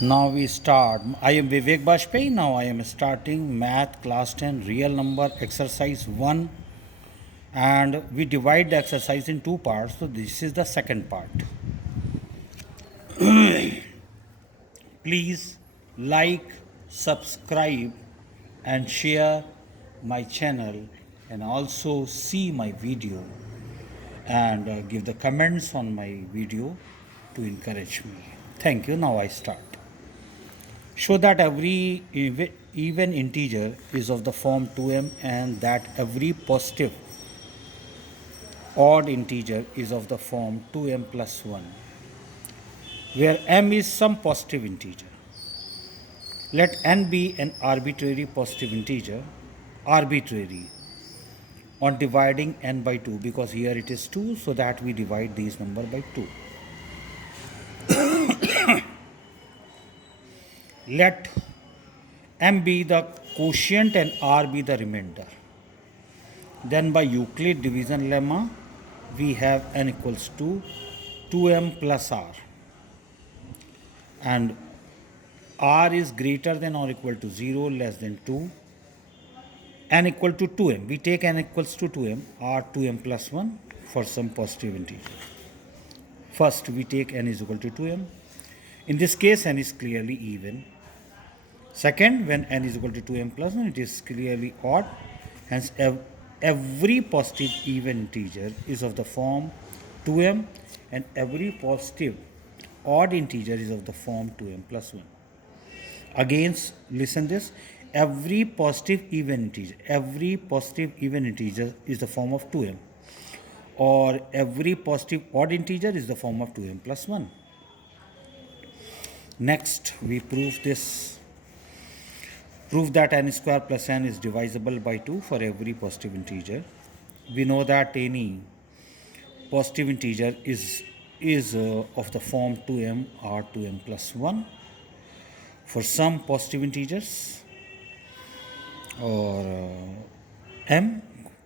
Now we start. I am Vivek Bajpai. Now I am starting math class 10 real number exercise 1, and we divide the exercise in two parts. So this is the second part. Please like, subscribe and share my channel, and also see my video and give the comments on my video to encourage me. Thank you. Now I start. Show that every even integer is of the form 2m and that every positive odd integer is of the form 2m plus 1, where m is some positive integer. Let n be an arbitrary positive integer, arbitrary, on dividing n by 2, because here it is 2, so that we divide these number by 2. Let m be the quotient and r be the remainder. Then by Euclid division lemma, we have n equals to 2m plus r. And r is greater than or equal to 0, less than 2. N equal to 2m. We take n equals to 2m, r 2m plus 1 for some positive integer. First, we take n is equal to 2m. In this case, n is clearly even. Second, when n is equal to 2m plus 1, it is clearly odd. Hence, every positive even integer is of the form 2m, and every positive odd integer is of the form 2m plus 1. Again, listen this. Every positive even integer is the form of 2m, or every positive odd integer is the form of 2m plus 1. Next, we prove this. Prove that n square plus n is divisible by 2 for every positive integer. We know that any positive integer is of the form 2m or 2m plus 1 for some positive integers or m.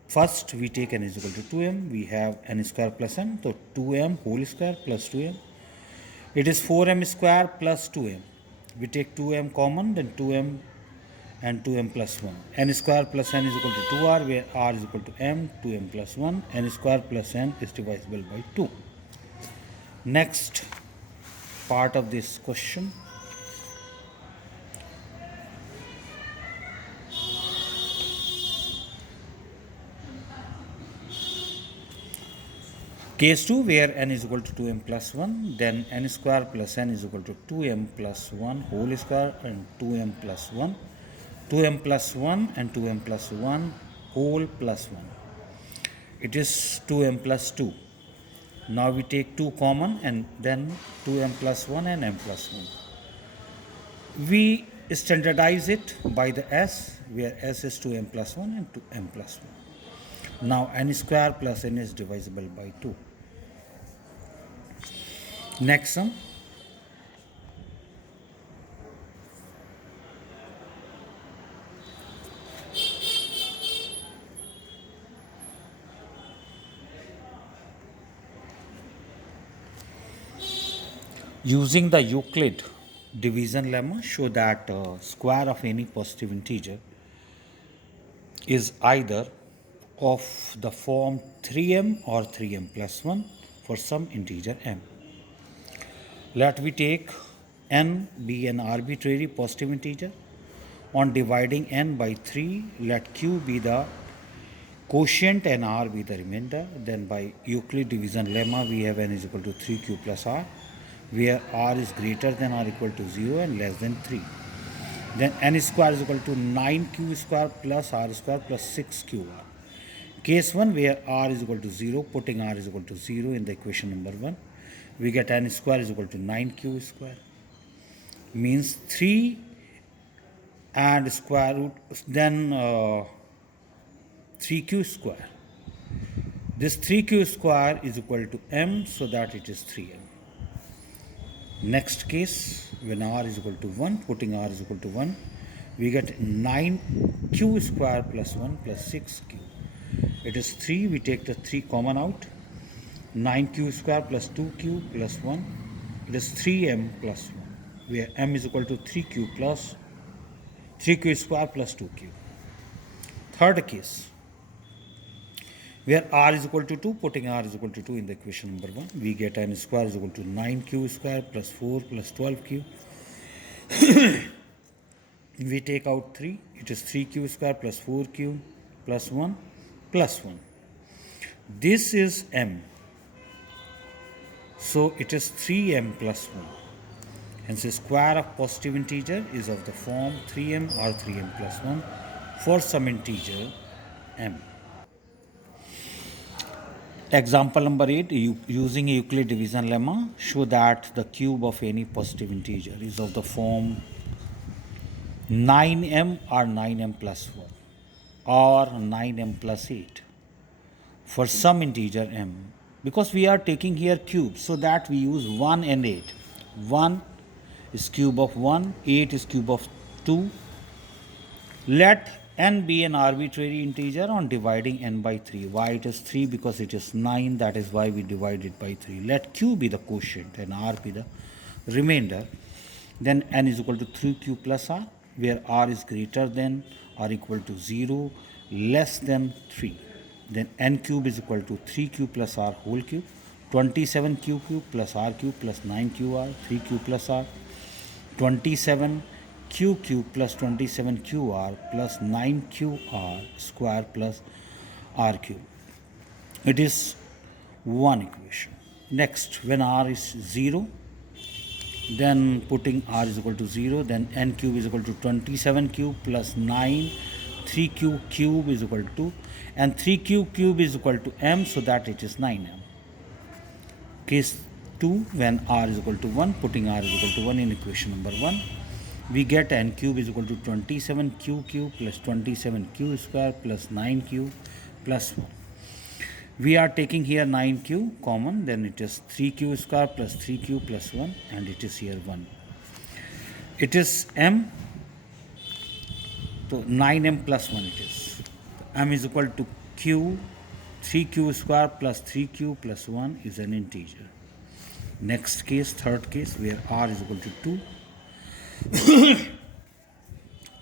First, we take n is equal to 2m. We have n square plus n, so 2m whole square plus 2m. It is 4m square plus 2m. We take 2m common, then 2m and 2m plus 1. N square plus n is equal to 2r, where r is equal to m, 2m plus 1. N square plus n is divisible by 2. Next part of this question. Case 2, where n is equal to 2m plus 1, then n square plus n is equal to 2m plus 1 whole square and 2m plus 1. 2m plus 1 and 2m plus 1 whole plus 1. It is 2m plus 2. Now we take 2 common, and then 2m plus 1 and m plus 1. We standardize it by the s, where s is 2m plus 1 and 2m plus 1. Now n square plus n is divisible by 2. Next sum. Using the Euclid division lemma, show that square of any positive integer is either of the form 3m or 3m plus 1 for some integer m. Let we take n be an arbitrary positive integer. On dividing n by 3, let q be the quotient and r be the remainder. Then by Euclid division lemma, we have n is equal to 3q plus r, where r is greater than or equal to 0 and less than 3. Then n square is equal to 9q square plus r square plus 6qr. Case 1, where r is equal to 0, putting r is equal to 0 in the equation number 1, we get n square is equal to 9q square. Means 3 and square root, then 3q square. This 3q square is equal to m, so that it is 3m. Next case, when r is equal to 1, putting r is equal to 1, we get 9q square plus 1 plus 6q. It is 3, we take the 3 common out. 9q square plus 2q plus 1, it is 3m plus 1. where m is equal to 3q plus 3q square plus 2q. Third case, where r is equal to 2, putting r is equal to 2 in the equation number 1, we get n square is equal to 9q square plus 4 plus 12q. We take out 3, it is 3q square plus 4q plus 1 plus 1. This is m, so it is 3m plus 1. Hence, the square of positive integer is of the form 3m or 3m plus 1 for some integer m. Example number 8, using a Euclid division lemma, show that the cube of any positive integer is of the form 9m or 9m plus 1 or 9m plus 8 for some integer m. Because we are taking here cubes, so that we use 1 and 8. 1 is cube of 1, 8 is cube of 2. Let n be an arbitrary integer on dividing n by 3. Why it is 3? Because it is 9, that is why we divide it by 3. Let q be the quotient and r be the remainder. Then n is equal to 3q plus r, where r is greater than or equal to 0, less than 3. Then n cube is equal to 3q plus r whole cube, 27q cube plus r cube plus 9qr, 3q plus r, 27q cube plus 27qr plus 9qr square plus r cube. It is one equation. Next, when r is 0, then putting r is equal to 0, then n cube is equal to 27 cube plus 9, 3q cube is equal to, and 3q cube is equal to m, so that it is 9m. Case 2, when r is equal to 1, putting r is equal to 1 in equation number 1, we get n cube is equal to 27q cube plus 27q square plus 9q plus 1. We are taking here 9q common, then it is 3q square plus 3q plus 1, and it is here 1. It is m, so 9m plus 1 it is. M is equal to q, 3q square plus 3q plus 1 is an integer. Next case, third case, where r is equal to 2.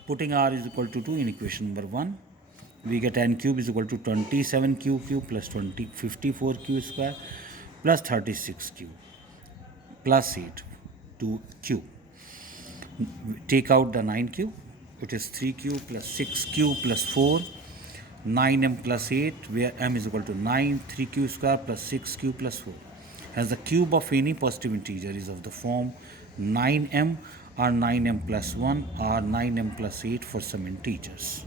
Putting r is equal to 2 in equation number 1, we get n cube is equal to 27q cube plus 54q square plus 36q plus 8 to q. Take out the 9q, it is 3q plus 6q plus 4, 9m plus 8, where m is equal to 9, 3q square plus 6q plus 4. As the cube of any positive integer is of the form 9m or 9m plus 1 or 9m plus 8 for some integers.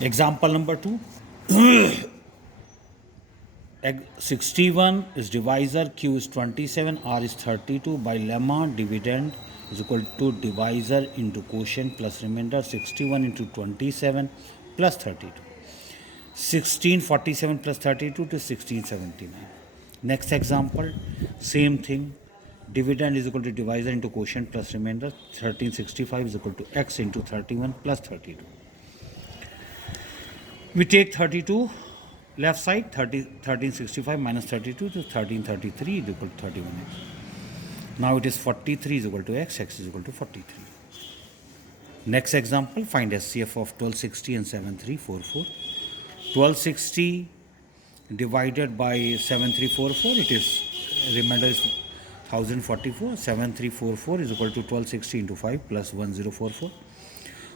Example number 2. 61 is divisor, q is 27, r is 32. By lemma, dividend is equal to divisor into quotient plus remainder, 61 into 27 plus 32. 1647 plus 32 to 1679. Next example, same thing. Dividend is equal to divisor into quotient plus remainder, 1365 is equal to x into 31 plus 32. We take 32 left side, 1365 minus 32 to 1333 is equal to 31x. Now it is 43 is equal to x is equal to 43. Next example, find SCF of 1260 and 7344. 1260 divided by 7344, it is remainder is 1044. 7344 is equal to 1260 into 5 plus 1044.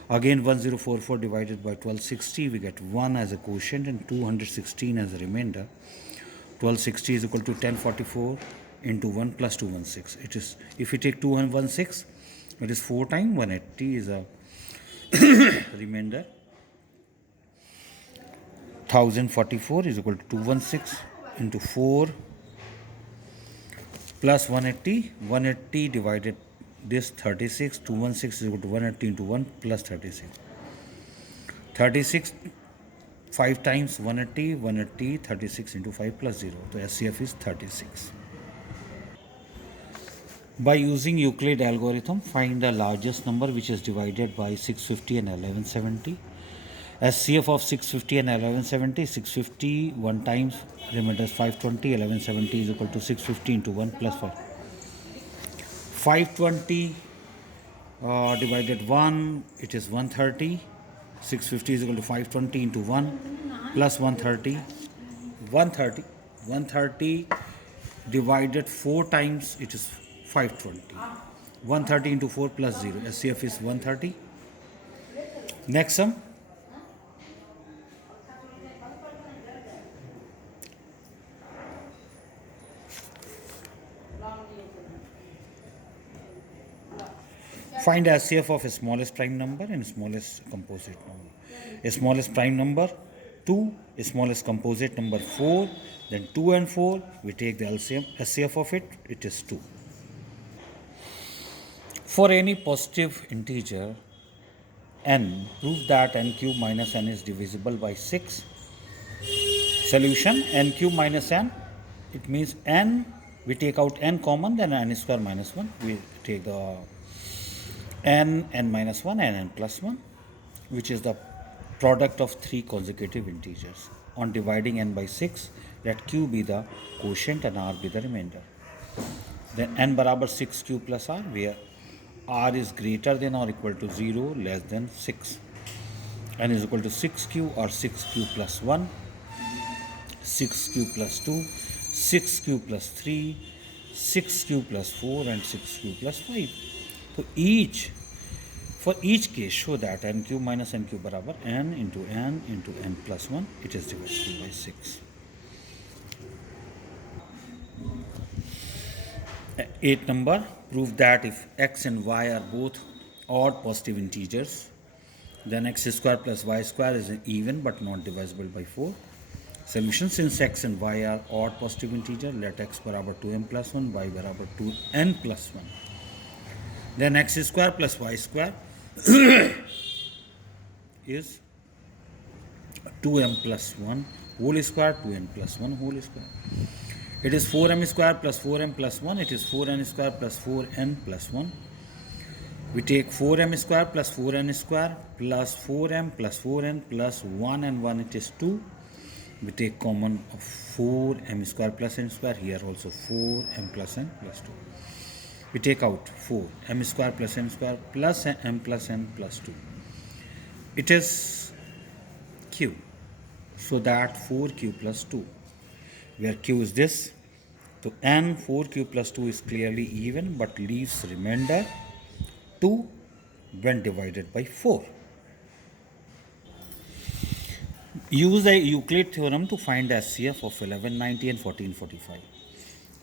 Again 1044 divided by 1260, we get 1 as a quotient and 216 as a remainder. 1260 is equal to 1044 into 1 plus 216. It is, if we take 216, it is 4 times 180 is a remainder. 1044 is equal to 216 into 4 plus 180. 180 divided this 36, 216 is equal to 180 into 1 plus 36. 36, 5 times 180, 180, 36 into 5 plus 0. So SCF is 36. By using Euclid algorithm, find the largest number which is divided by 650 and 1170. SCF of 650 and 1170, 650 1 times remainder is 520, 1170 is equal to 650 into 1 plus 5. 520 divided 1, it is 130. 650 is equal to 520 into 1 plus 130. 130. 130 divided 4 times, it is 520. 130 into 4 plus 0. SCF is 130. Next sum. Find SCF of a smallest prime number and smallest composite number. A smallest prime number 2, a smallest composite number 4, then 2 and 4, we take the LCM, SCF of it is 2. For any positive integer n, prove that n cube minus n is divisible by 6. Solution, n cube minus n, it means n, we take out n common, then n square minus 1, we take the n minus 1 and n plus 1, which is the product of 3 consecutive integers. On dividing n by 6, let q be the quotient and r be the remainder. Then n barabar 6 q plus r, where r is greater than or equal to 0, less than 6. N is equal to 6q or 6q plus 1, 6q plus 2, 6q plus 3, 6q plus 4 and 6q plus 5. So for each case, show that n cube minus n cube barabar n into n plus 1, it is divisible by 6. 8 number, prove that if x and y are both odd positive integers, then x square plus y square is even but not divisible by 4. Solution, since x and y are odd positive integer, let x barabar 2m plus 1, y barabar 2n plus 1. Then x square plus y square is 2m plus 1 whole square, 2n plus 1 whole square. It is 4m square plus 4m plus 1, it is 4n square plus 4n plus 1. We take 4m square plus 4n square plus 4m plus 4n plus 1 and 1, it is 2. We take common of 4m square plus n square, here also 4m plus n plus 2. We take out 4 m square plus n square plus m plus n plus 2. It is q, so that 4q plus 2, where q is this. So n 4q plus 2 is clearly even but leaves remainder 2 when divided by 4. Use the Euclid theorem to find the SCF of 1190 and 1445.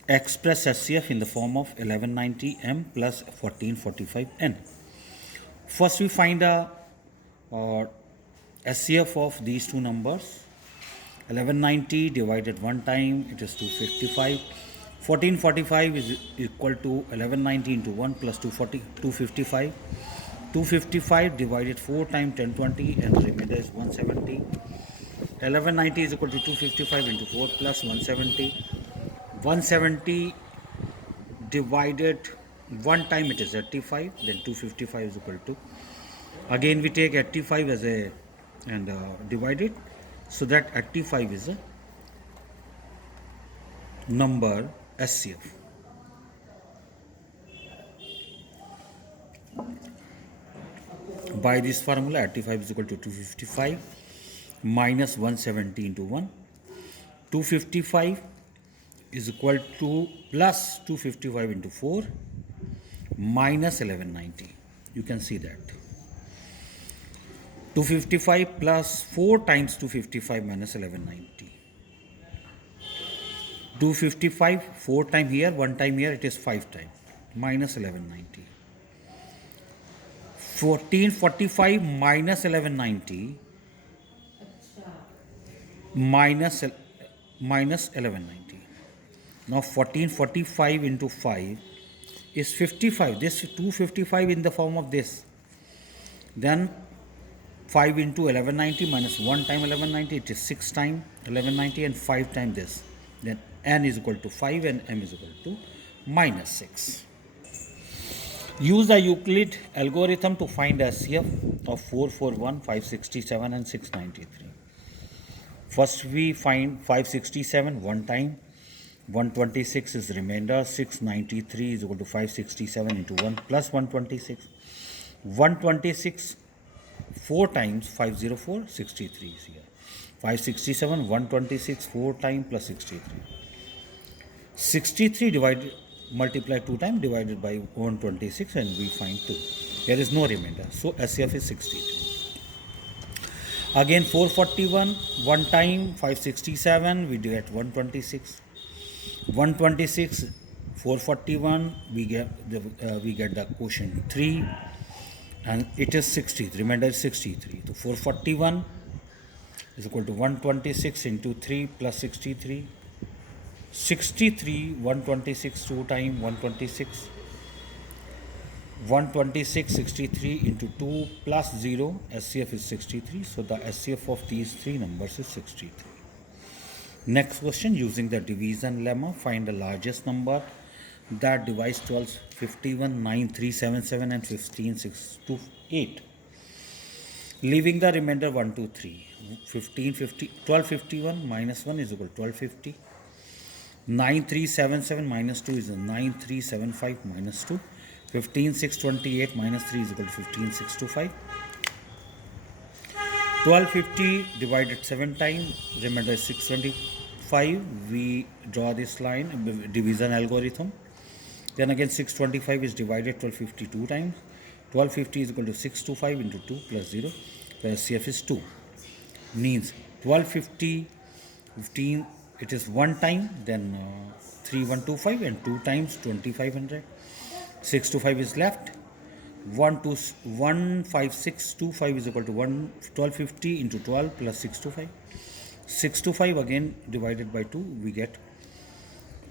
Express SCF in the form of 1190m plus 1445n. First we find a SCF of these two numbers. 1190 divided 1 time, it is 255. 1445 is equal to 1190 into 1 plus 255. 255 divided 4 times 1020 and remainder is 170. 1190 is equal to 255 into 4 plus 170. 170 divided 1 time, it is 85, then 255 is equal to, again we take 85 as a and divide it, so that 85 is a number SCF. By this formula, 85 is equal to 255 minus 170 into 1. 255 is equal to plus 255 into 4 minus 1190. You can see that. 255 plus 4 times 255 minus 1190. 255, 4 time here, 1 time here, it is 5 times, minus 1190. 1445 minus 1190 minus 1190. Now 1445 into 5 is 55. This 255 in the form of this. Then 5 into 1190 minus 1 time 1190, it is 6 times 1190 and 5 times this. Then n is equal to 5 and m is equal to minus 6. Use the Euclid algorithm to find SCF of 441, 567 and 693. First we find 567 one time, 126 is remainder, 693 is equal to 567 into 1 plus 126. 126 4 times 504, 63 is here. 567, 126 4 times plus 63. 63 divided, multiply 2 times divided by 126 and we find 2. There is no remainder. So SCF is 63. Again 441, 1 time 567, we get 126. 126, 441, we get the quotient 3 and it is 60. Remainder is 63. So 441 is equal to 126 into 3 plus 63. 63, 126 2 times 126. 126, 63 into 2 plus 0, SCF is 63. So the SCF of these three numbers is 63. Next question, using the division lemma, find the largest number that divides 1251, 9377 and 15628. Leaving the remainder 1, 2, 3. 1251 minus 1 is equal to 1250. 9377 minus 2 is 9375 minus 2. 15628 minus 3 is equal to 15625. 1250 divided 7 times, remainder is 625. We draw this line, division algorithm. Then again 625 is divided 1252 times. 1250 is equal to 625 into 2 plus 0, where CF is 2. Means 1250, 15, it is 1 time, then 3125 and 2 times 2500. 625 is left. 15625 is equal to 1250 into 12 plus 625. 625 again divided by 2, we get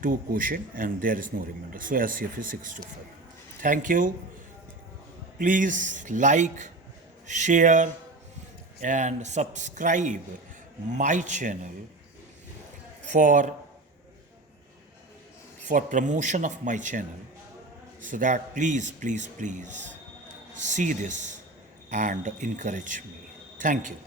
2 quotient and there is no remainder. So SCF is 625. Thank you. Please like, share and subscribe my channel for promotion of my channel, so that please see this and encourage me. Thank you.